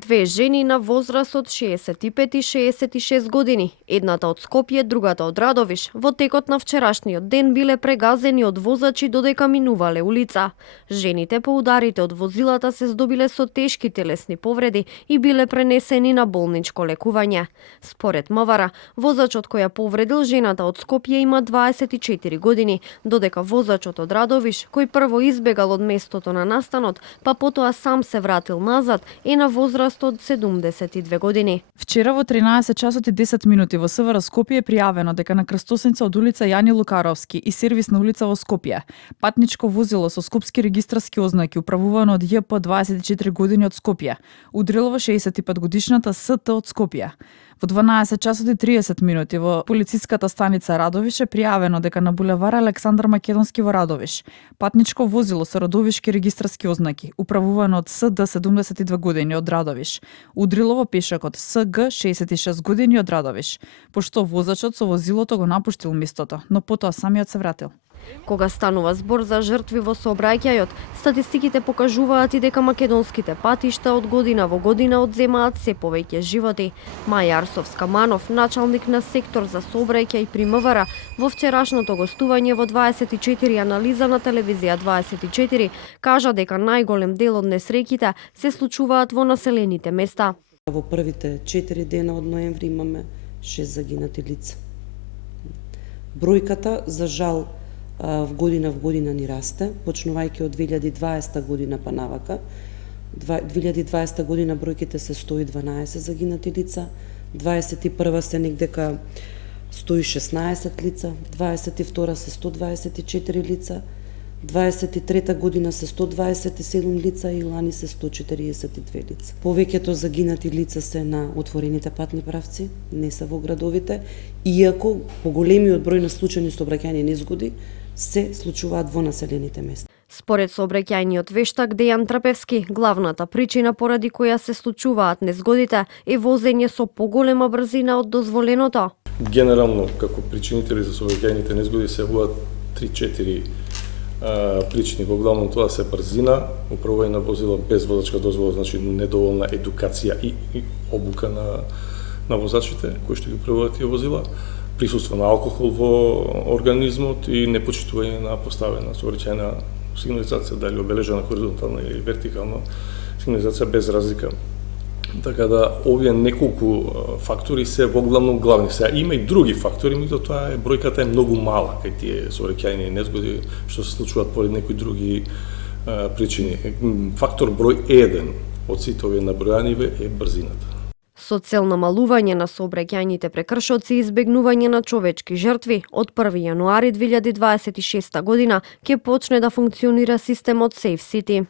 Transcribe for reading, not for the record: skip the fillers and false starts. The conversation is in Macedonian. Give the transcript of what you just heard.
Две жени на возраст од 65 и 66 години, едната од Скопје, другата од Радовиш, во текот на вчерашниот ден биле прегазени од возачи додека минувале улица. Жените по ударите од возилата се здобиле со тешки телесни повреди и биле пренесени на болничко лекување. Според МВР, возачот кој ја повредил жената од Скопје има 24 години, додека возачот од Радовиш, кој прво избегал од местото на настанот, па потоа сам се вратил назад, е на возраст од 72 години. Вчера во 13 часот и 10 минути во СВР Скопје е пријавено дека на крстосница од улица Јани Лукаровски и сервисна улица во Скопје, патничко возило со скопски регистарски ознаки управувано од ЈП 24 години од Скопје, удрило во 65 годишната СТ од Скопје. Во 12 часот и 30 минути во полициската станица Радовиш е пријавено дека на булевар Александар Македонски во Радовиш патничко возило со радовишки регистарски ознаки, управувано од СД 72 години од Радовиш, удрило во пешакот СГ 66 години од Радовиш, пошто возачот со возилото го напуштил местото, но потоа самиот се вратил. Кога станува збор за жртви во сообраќајот, статистиките покажуваат и дека македонските патишта од година во година одземаат се повеќе животи. Маја Арсовска-Манов, началник на сектор за сообраќај при МВР, во вчерашното гостување во 24 анализа на телевизија 24, кажа дека најголем дел од несреќите се случуваат во населените места. Во првите 4 дена од ноември имаме 6 загинати лица. Бројката, за жал, в година ни расте, почнувајќи од 2020 година па навака. 2020 година бројките се 112 загинати лица, 21 се негдека 116 лица, 22 се 124 лица, 23 година се 127 лица и лани се 142 лица. Повеќето загинати лица се на отворените патни правци, не се во градовите, иако поголемиот број на случајни сообраќајни незгоди се случуваат во населените места. Според сообраќајниот вештак Дејан Трпевски, главната причина поради која се случуваат незгодите е возење со поголема брзина од дозволеното. Генерално, како причинители за сообраќајните незгоди се јавуваат 3-4 причини. Во главно тоа се брзина, управување на возила без возачка дозвола, значи недоволна едукација и обука на возачите кои што ги управуваат тие возила, присуство на алкохол во организмот и непочитување на поставена сообраќајна сигнализација, дали обележана хоризонтална или вертикална сигнализација без разлика. Така да овие неколку фактори се во главно главни. Сега има и други фактори, меѓутоа бројката е многу мала кај тие сообраќајни незгоди што се случуваат поради некои други причини. Фактор број 1 од сите овие набројани е брзината. Со цел намалување на сообраќајните прекршоци и избегнување на човечки жртви, од 1 јануари 2026 година ќе почне да функционира системот Safe City.